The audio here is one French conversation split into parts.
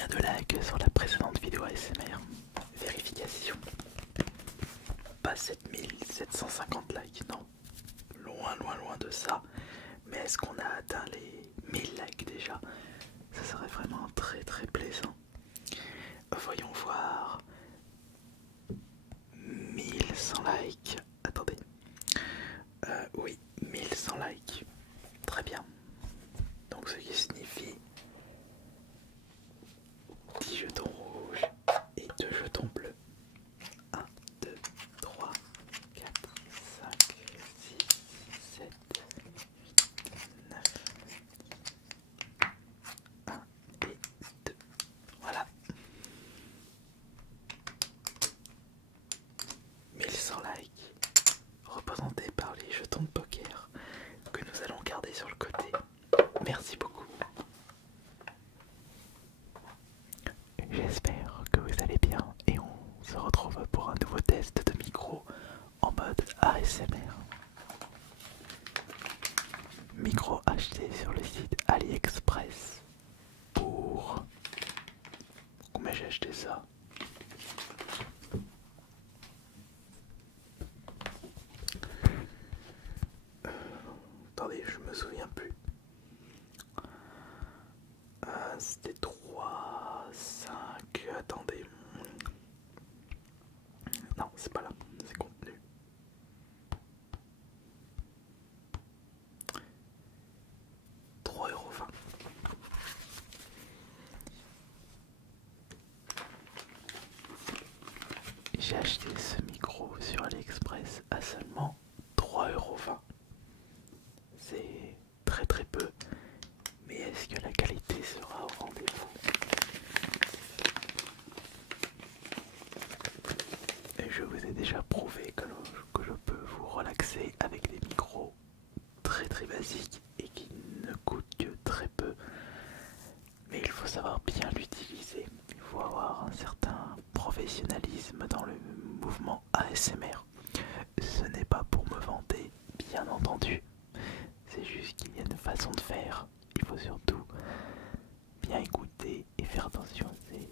combien de likes sur la précédente vidéo ASMR? Vérification. Pas 7750 likes, non. Loin, loin, loin de ça. Mais est-ce qu'on a atteint les 1000 likes déjà? Ça serait vraiment très très plaisant. Voyons voir. 1100 likes. Attendez. Oui, 1100 likes. Très bien. Donc ce qui signifie 10 jetons rouges et 2 jetons bleus. 1, 2, 3, 4, 5, 6, 7, 8, 9, 1 et 2. Voilà. 1100 likes représentés par les jetons de poker que nous allons garder sur le côté. Merci beaucoup. J'espère que vous allez bien et on se retrouve pour un nouveau test de micro en mode ASMR. Micro acheté sur le site AliExpress pour... Combien j'ai acheté ça? Attendez, je me souviens plus. C'était 3, 5, attendez. Non, c'est pas là, c'est contenu. 3,20 €. J'ai acheté ce micro sur AliExpress à seulement 3,20 €. C'est très très peu, mais est-ce que la qualité sera au rendez-vous? Je vous ai déjà prouvé que je peux vous relaxer avec des micros très très basiques et qui ne coûtent que très peu. Mais il faut savoir bien l'utiliser. Il faut avoir un certain professionnalisme dans le mouvement ASMR. Ce n'est pas pour me vanter, bien entendu. C'est juste qu'il y a une façon de faire. Il faut surtout bien écouter et faire attention à ces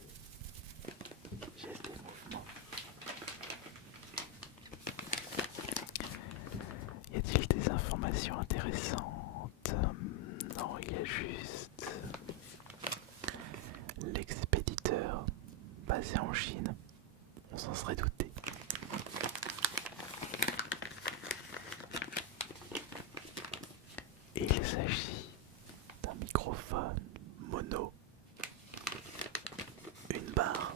gestes et mouvements. Y a-t-il des informations intéressantes? Non, il y a juste l'expéditeur basé en Chine. On s'en serait douté. Et il s'agit d'un microphone mono, une barre.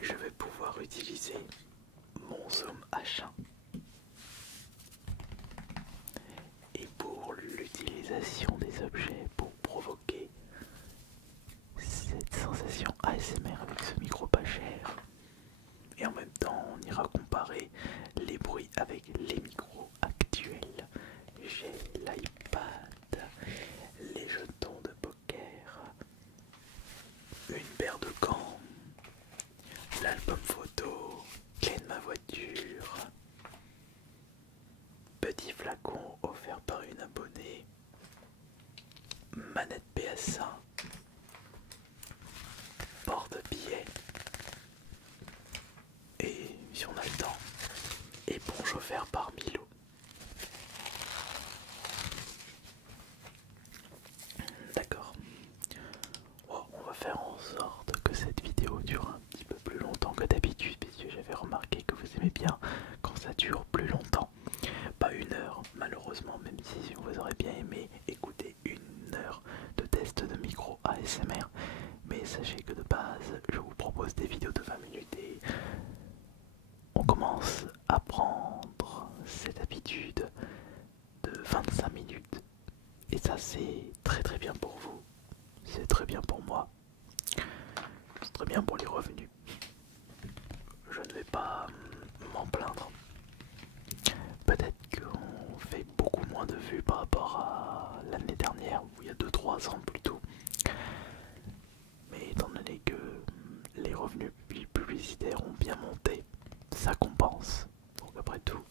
Je vais pouvoir utiliser mon Zoom H1. Et pour l'utilisation des objets, pour provoquer cette sensation ASMR avec ce micro pas cher, et en même temps on ira comparer les bruits avec les micros actuels. J'ai l'iPad, les jetons de poker, une paire de gants, l'album photo, clé de ma voiture, petit flacon offert par une abonnée, manette PS1, porte-billets et, si on a le temps, éponge offert par Milo. D'accord. Bon, on va faire en sorte que cette vidéo dure un petit peu plus longtemps que d'habitude, puisque j'avais remarqué que vous aimez bien quand ça dure plus longtemps. Pas 1 heure, malheureusement, même si vous aurez bien aimé écouter 1 heure de test de micro ASMR. Mais sachez que de base, je vous propose des vidéos de 20 minutes et on commence à prendre cette habitude de 25 minutes. Et ça, c'est très très bien pour vous. C'est très bien pour moi. C'est très bien pour les revenus. Je ne vais pas m'en plaindre. Peut-être qu'on fait beaucoup moins de vues par rapport à l'année dernière, ou il y a 2-3 ans plutôt. Mais étant donné que les revenus publicitaires ont bien monté, ça compense. Donc après tout,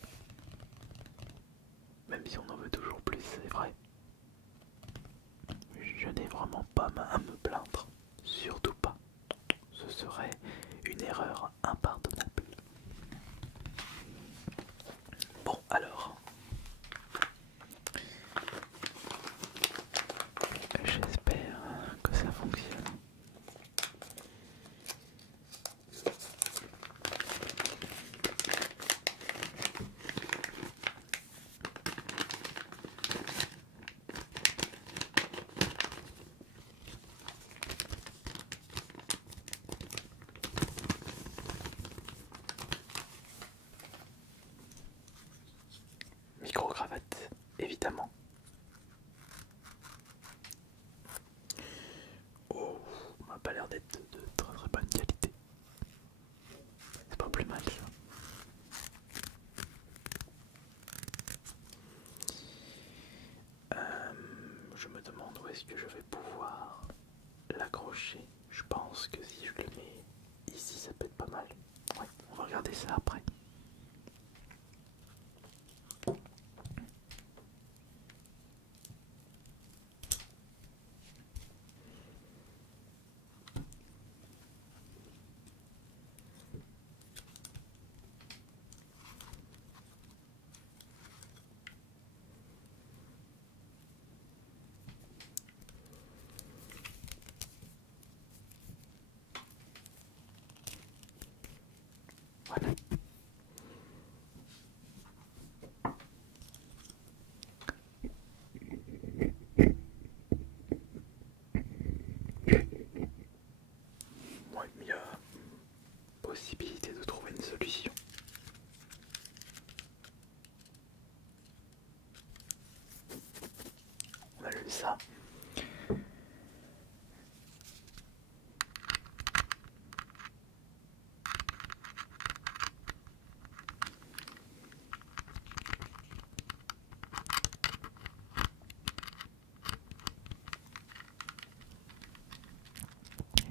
même si on en veut toujours plus, c'est vrai, je n'ai vraiment pas à me plaindre pas l'air d'être de très très bonne qualité. C'est pas plus mal ça. Je me demande où est-ce que je vais pouvoir l'accrocher. Je pense que si je le mets ici, ça peut être pas mal. Ouais, on va regarder ça après. Voilà. Ouais, il y a possibilité de trouver une solution. On a lu ça.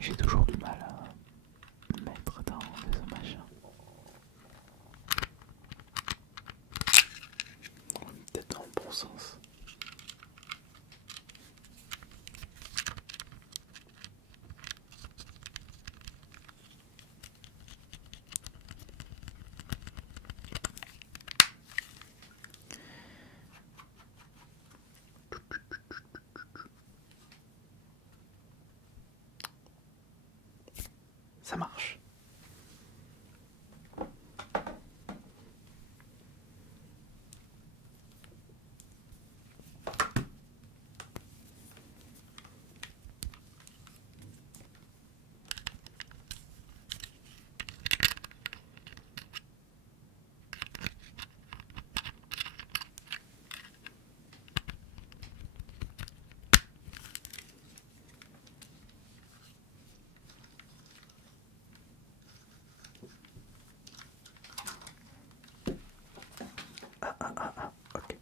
J'ai toujours du mal à me mettre dans ce machin. Peut-être dans le bon sens. Ça marche. Ok.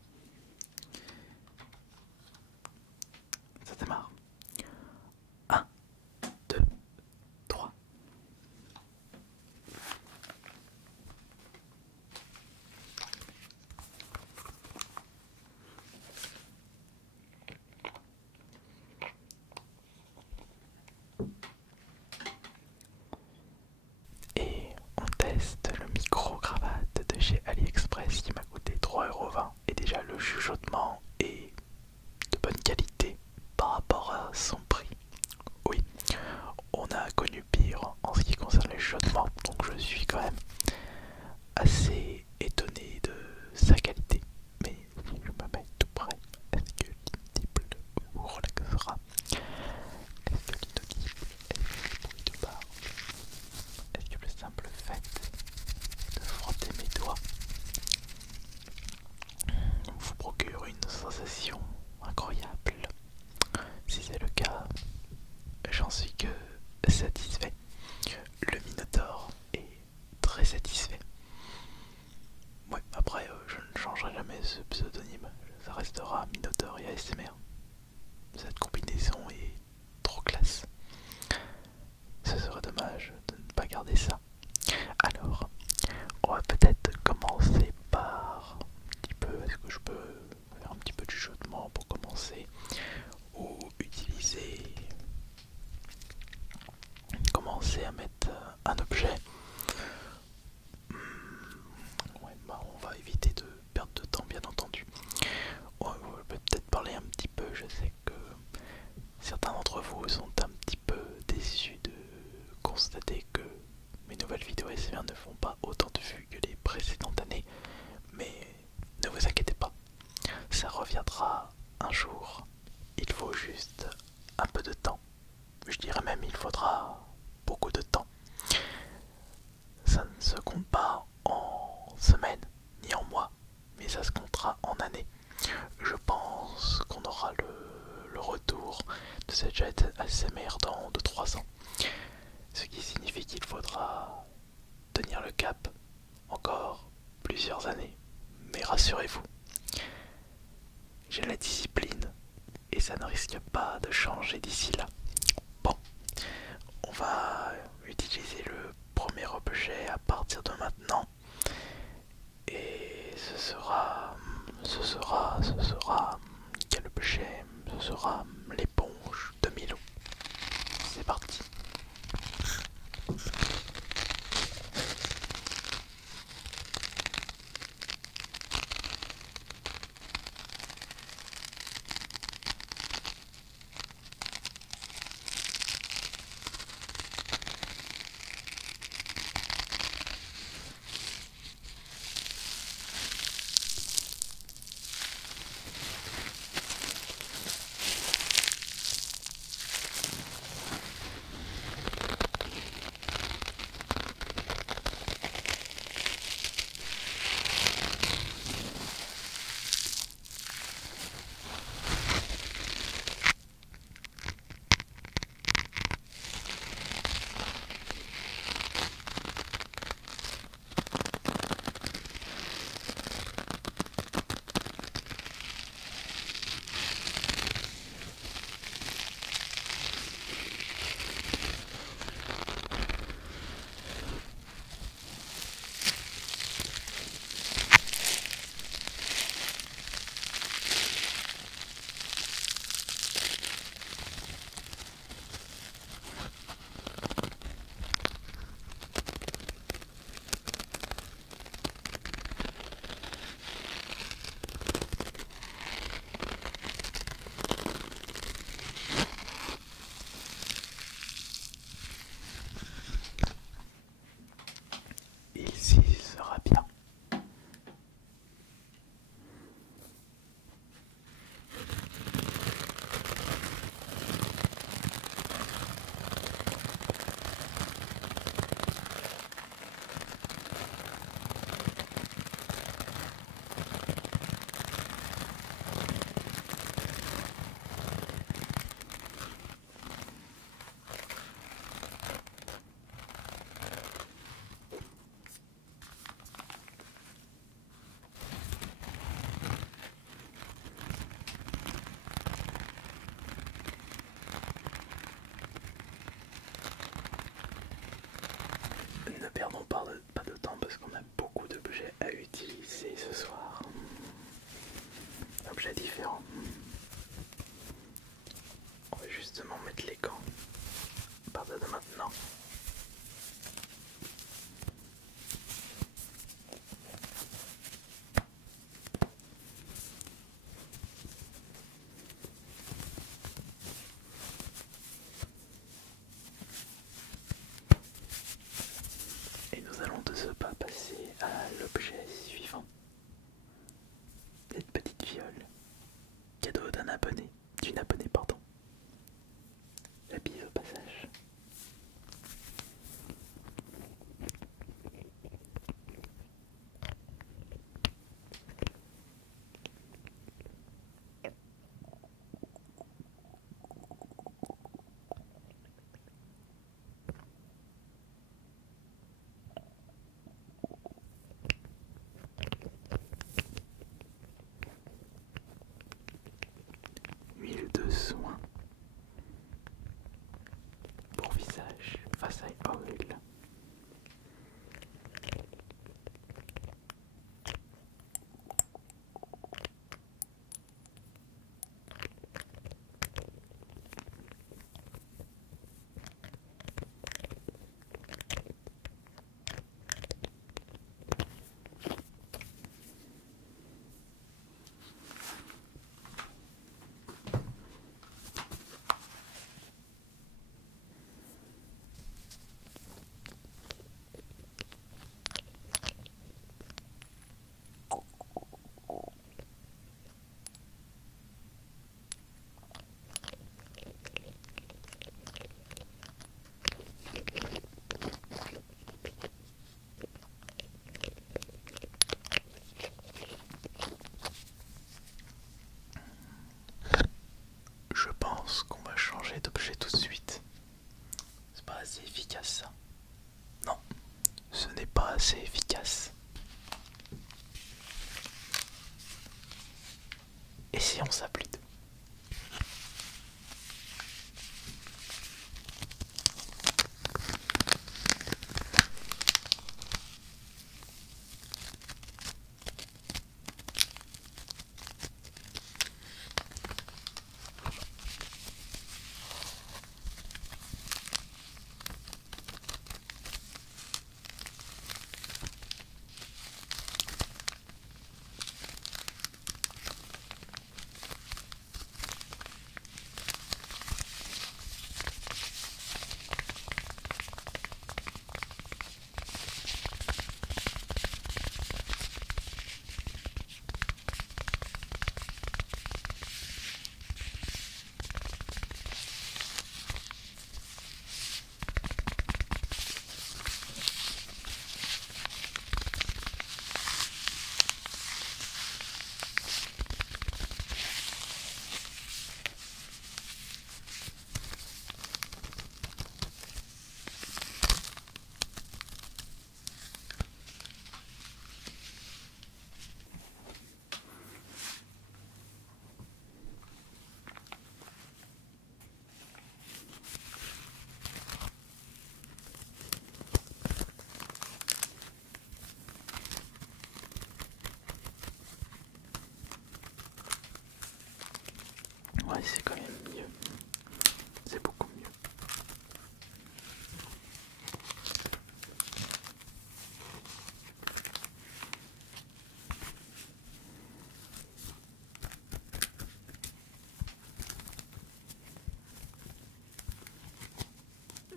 Ça démarre. 1, 2, 3. Et on teste le micro-cravate de chez AliExpress qui m'a coûté 3,20 €. Et déjà le chuchotement est de bonne qualité par rapport à son prix. Oui, on a connu pire en ce qui concerne les chuchotements, donc je suis quand même assez étonné de sa qualité. Mais si je me mets tout près, est-ce que l'inaudible vous relaxera? Est-ce que l'inaudible est le bruit de barre? Est-ce que le simple fait de frotter mes doigts vous procure une sensation incroyable? Si c'est le cas, j'en suis que satisfait. Le Minotaur est très satisfait. Ouais, après, je ne changerai jamais ce pseudonyme. Ça restera Minotaur et ASMR. Cette combinaison est trop classe. Ce serait dommage de ne pas garder ça. Alors, on va peut-être commencer par un petit peu. Est-ce que je peux faire un petit peu de chuchotement pour commencer? Ou commencer à mettre un objet. Ouais, bah on va éviter de perdre de temps, bien entendu. Ouais, on va peut-être parler un petit peu. Je sais que certains d'entre vous sont un petit peu déçus de constater que mes nouvelles vidéos SMR ne font pas autant de vues que les précédentes années, mais ne vous inquiétez pas, ça reviendra un jour. Il faut juste un peu de temps. Je dirais même il faudra beaucoup de temps. Ça ne se compte pas en semaines ni en mois, mais ça se comptera en années. Je pense qu'on aura le retour de cette chaîne ASMR dans 2-3 ans. ce qui signifie qu'il faudra tenir le cap encore plusieurs années. Mais rassurez-vous, j'ai la discipline et ça ne risque pas de changer d'ici là. Bon, on va utiliser le premier objet à partir de maintenant. Et ce sera quel objet? Ce sera l'éponge de Milo. C'est parti.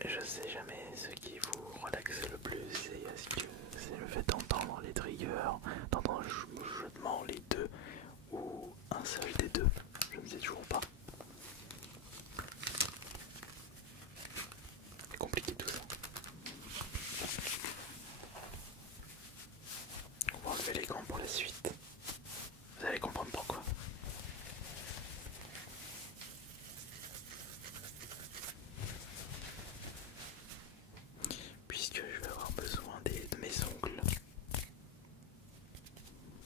je sais jamais ce qui vous relaxe le plus, et est-ce que c'est le fait d'entendre les triggers, d'entendre le chuchotement, les deux, ou un seul des deux, je ne sais toujours pas. C'est compliqué tout ça. On va enlever les gants pour la suite. Vous allez comprendre pourquoi. Puisque je vais avoir besoin de mes ongles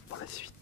pour la suite.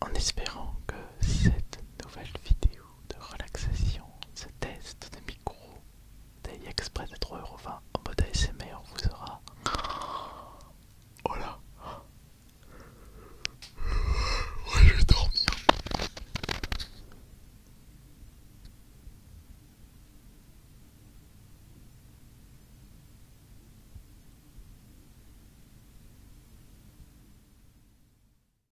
en espérant